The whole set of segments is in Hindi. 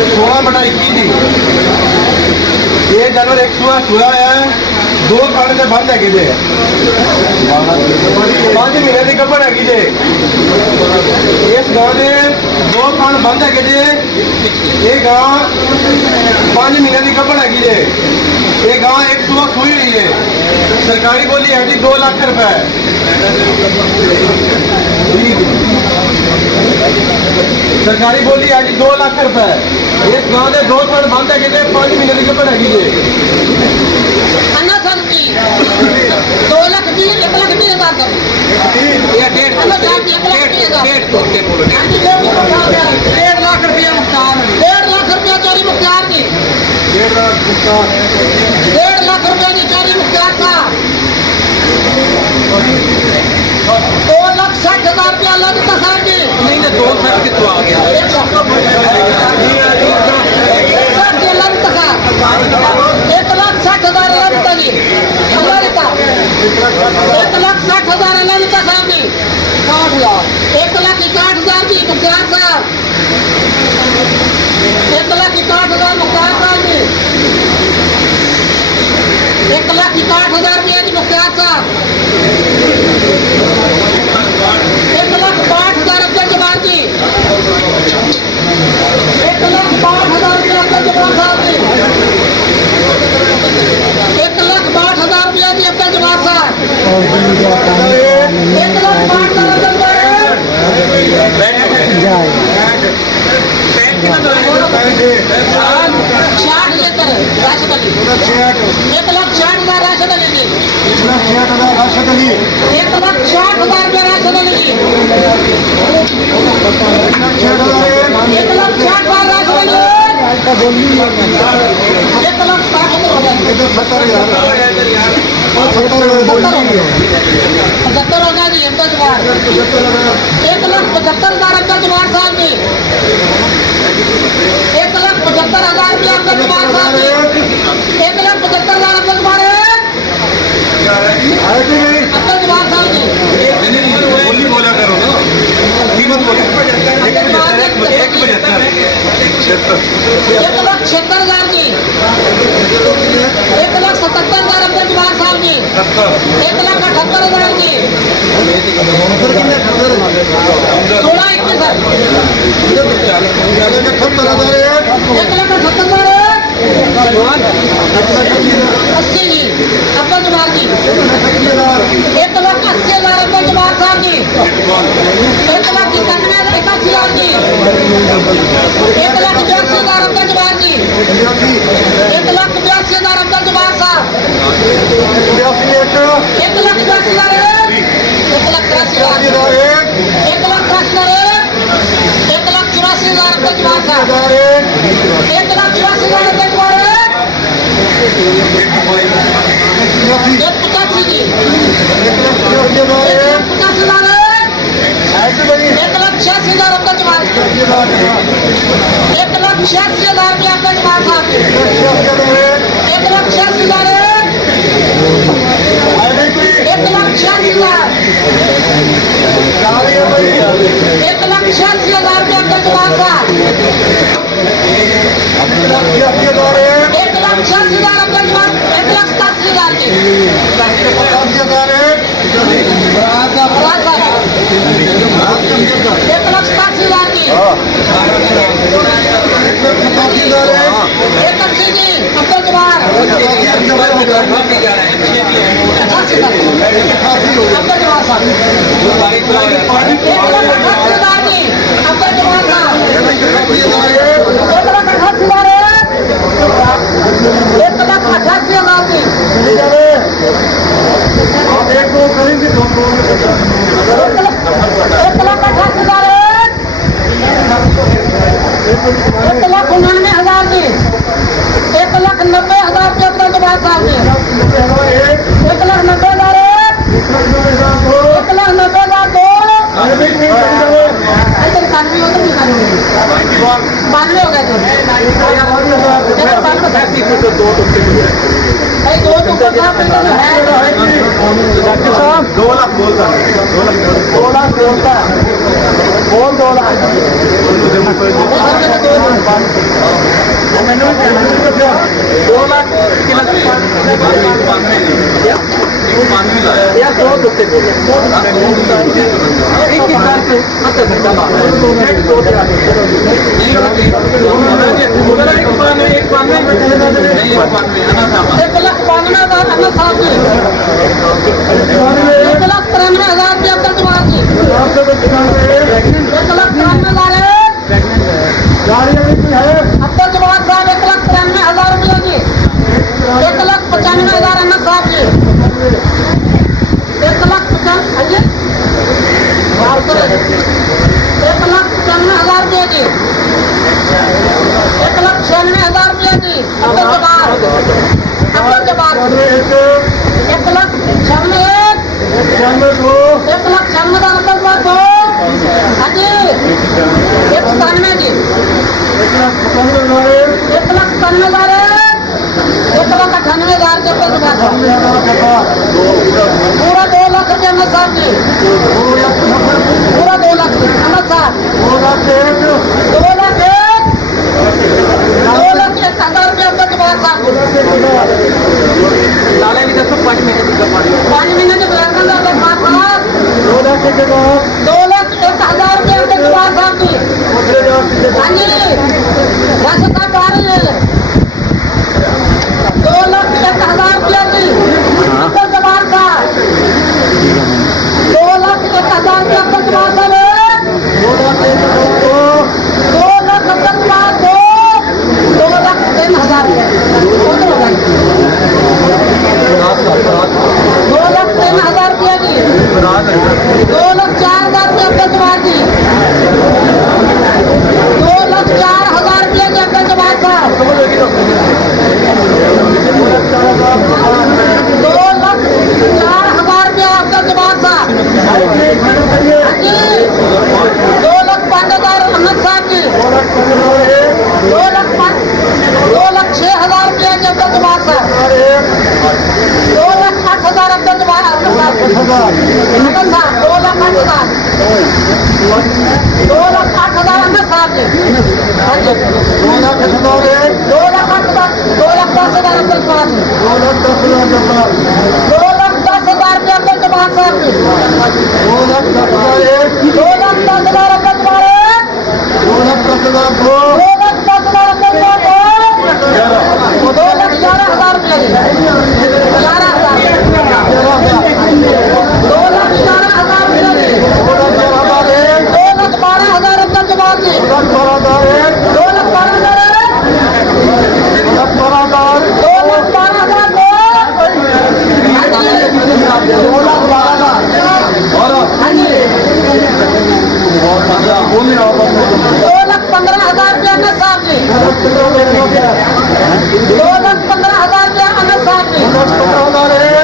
16/21 जी ये जानवर एक चूहा है 2 साल से बंद है जे 5 महीने की गब्बर है जे इस गांव के 2 साल बंद है जे ये गांव 5 महीने की गब्बर है जे ये गांव एक सुबह सुई रही है। सरकारी बोली है जी 2 लाख रुपए। सरकारी बोली है जी 2 लाख रुपए। इस गांव के 2 साल बंद है 5 महीने की गब्बर है जी 2 लाख 1,20,000 का 1,00,000 रुपया मुख्तार 1.5 लाख रुपया चोरी मुख्तार की 1.5 लाख रुपया की चोरी मुख्तार का 2,60,000 रुपया लगता साहब जी नहीं 2 साल कितना आ गया 1,60,000 लगता जी 1,60,000 लगता साहब जी 1,61,000 की मुख्तार साहब 1,61,000 मुख्तार साहब जी 1,61,000 रुपया की मुख्तार साहब 1,62,000 रुपया जवान जी 1,62,000 रुपया जवान साहब जी 1,62,000 रुपया की अपना जवान साहब 1,60,000 राशद अली जी 1,60,000 राशद अली 1,60,000 रुपया राशद अली जी 1,60,000 राशद अली 1,75,000 होगा जी अपना जवान 1,75,000 अपना जवान साहब जी 1,75,000 रुपया आपका जवान साहब जी 1,75,000 आपका जवान है आपका जवान साहब जी बोली बोला करो ना कीमत बोले 1,75,000 जी 1,77,000 अपने जवान साहब जी 1,78,000 जी 16,21 सर 1,78,000 80 जी अपना जवान जी 1,80,000 अपने जवान साहब जी 1,91,000 जी 1,82,000 अपना जवान जी 1,82,000 अपना जवान साहब 1,82,000 1,84,000 अपना जवान साहब 1,84,000 अपना जवान 1,85,000 जी 1,85,000 1,86,000 अपना जवान 1,86,000 रुपया अपना जवान साहब 1,86,000 1,86,000 1,86,000 रुपया अपना जवान साहब 1,86,000 अपना जवान 1,87,000 जी 1,87,000 जी 1,80,000 जी अपना जवान 1,88,000 अपना जवान साहब 1,88,000 जी अपना जवान साहब 1,88,000 जी 1,99,000 जी 1,90,000 रुपया अपना जवान साहब जी 1,90,000 92 हो गया तो 2 लाख बोलता है 2 लाख बोलता है बोल 2 लाख 2 ਲੱਖ यार दो दुखते बोले एक ही साल से अच्छा धक्का मारा एक दो दिन आगे एक पाने नहीं 1,92,000 अन्ना साहब जी 1,93,000 रुपया अब्दुल जमाल जी 1,93,000 अब्दुल जमाल साहब 1,93,000 रुपया जी 1,95,000 अन्ना साहब जी 1,95,000 रुपया जी 1,96,000 रुपया जी अब्दुल जमाल 1,96,000 अब्दुल जमाल दो हाँ जी 197 जी 1,97,000 1,98,000 के अब्दुल जमाल पूरा 2 लाख रुपया अहमद साहब जी पूरा 2 लाख अहमद साहब 2 लाख 1,00,000 रुपया अब्दुल जमाल साहब नाले की तरफ 5 महीने की 5 महीने के वेतन का अब्दुल जमाल साहब 2,01,000 रुपया अब्दुल जमाल साहब जी हाँ जी राशन कार्ड आ रही है 2,01,000 रुपया जी अब्दुल जमाल साहब 2,01,000 रुपया अब्दुल जमाल साहब 2,03,000 रुपया 2,03,000 रुपया जी 2,04,000 रुपया अब्दुल जमाल जी 2,04,000 रुपया जी अब्दुल जमाल साहब 2,04,000 रुपया अब्दुल जमाल साहब हाँ जी 2,05,000 अहमद साहब जी 2,06,000 रुपया जी अब्दुल जमाल साहब 2,08,000 अब्दुल जमाल अहमद साहब 2,08,000 2,08,000 अहमद साहब जी हाँ जी 2,08,000 2,10,000 अब्दुल जमाल जी 2,10,000 रुपया अब्दुल जमाल साहब जी 2,10,000 अब्दुल जमाल 2,10,000 2,11,000 रुपया जी 11,000 2,11,000 रुपया जी 2,12,000 अब्दुल जमाल जी 2,12,000 2,15,000 रुपया अहमद साहब जी 2,15,000 रुपया अहमद साहब जी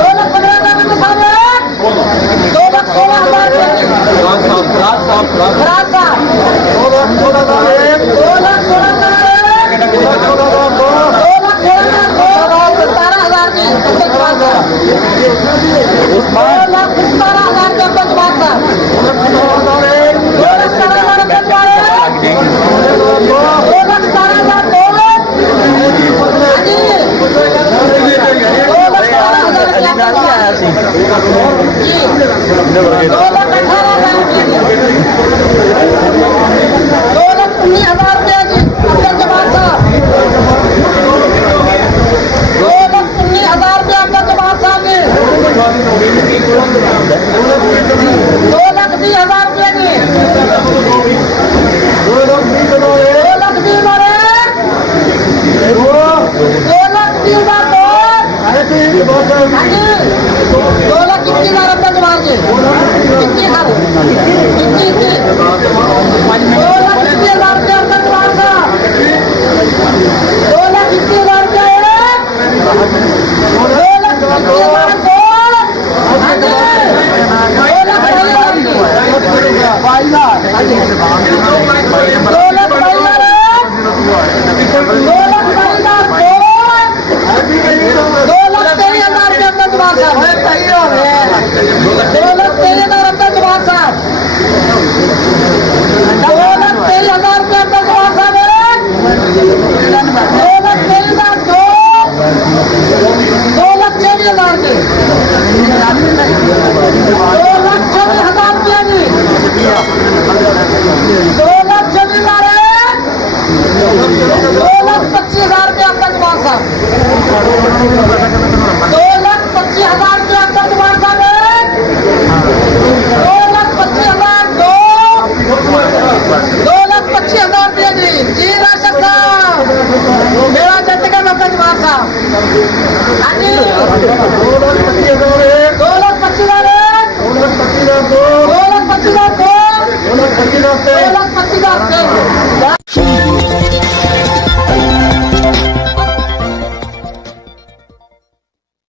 2,15,000 अहमद साहब 2,16,000 रुपया जी फराज साहब 2,17,000 जी अब्दुल जमाल साहब 2,17,000 रुपया अब्दुल जमाल साहब 2,17,000 अब्दुल जमाल 2,17,000 2,19,000 रुपया जी अब्दुल जमाल साहब 2,19,000 रुपया अब्दुल जमाल साहब जी 2,20,000 रुपया जी 2,20,000 2,21,000 अब्दुल जमाल जी 21,000 2,21,000 रुपया अब्दुल जमाल साहब 2,21,000 रुपया 2,21,000 2,22,000